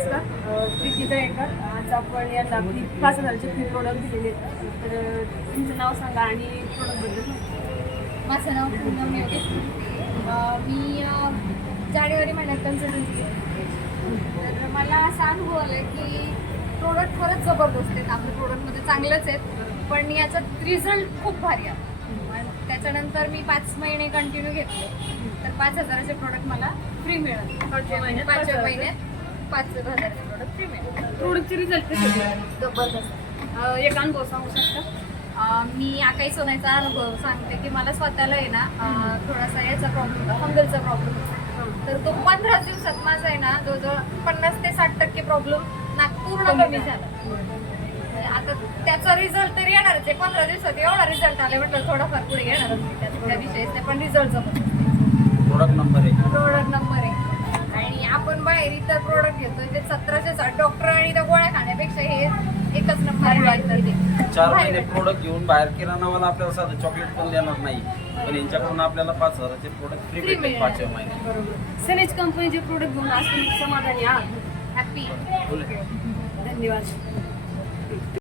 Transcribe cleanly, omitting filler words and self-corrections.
नमस्कार, प्रीती दरेकर. आज आपण यांना 5,000चे फ्री प्रोडक्ट दिलेले आहेत. तर तुमचं नाव सांगा आणि प्रोडक्टबद्दल. माझं नाव पूनम नेवरे. मी जानेवारी महिन्यात कन्सल्टन्सी घेतली. तर मला असा अनुभव आला आहे की प्रोडक्ट खरंच जबरदस्त आहेत. आपल्या प्रोडक्टमध्ये चांगलंच आहेत, पण याच्यात रिझल्ट खूप भारी आहे. आणि त्याच्यानंतर मी 5 महिने कंटिन्यू घेतले, तर 5,000चे प्रोडक्ट मला फ्री मिळाले. 5व्या महिन्यात 5,000चे प्रोडक्ट फ्री मिळाले. प्रोडक्टचे रिझल्ट कसे आहेत? जबरदस्त. एक अनुभव सांगू शकता? मी आकाई सोनायचा अनुभव सांगते की मला स्वतःला आहे ना थोडासा याचा प्रॉब्लेम होता, फंगलचा प्रॉब्लेम होता. तर तो 15 दिवसात माझा आहे ना जवळजवळ 50 ते 60% प्रॉब्लेम पूर्ण कमी झाला. म्हणजे आता त्याचा रिझल्ट तरी येणारच आहे. 15 दिवसात एवढा रिझल्ट आला म्हटलं थोडाफार पुढे येणारच नाही त्या विषयीच, पण रिझल्ट जबरदस्त. प्रोडक्ट नंबर आहे. आणि आपण बाहेर इतर प्रोडक्ट घेतोय ते 1760 डॉक्टर आणि त्या गोळ्या खाण्यापेक्षा हे एकच नंबर आहे. 4 महिने प्रोडक्ट घेऊन बाहेर किराणावाला आपल्याला साधं चॉकलेट पण देणार नाही, पण यांच्याकडून आपल्याला 5,000चे प्रोडक्ट फ्री भेटतील 5व्या महिन्यात. बरोबर. सनेज कंपनीचे प्रोडक्ट घेऊन आज तुम्ही समाधानी आहात? हॅपी. धन्यवाद.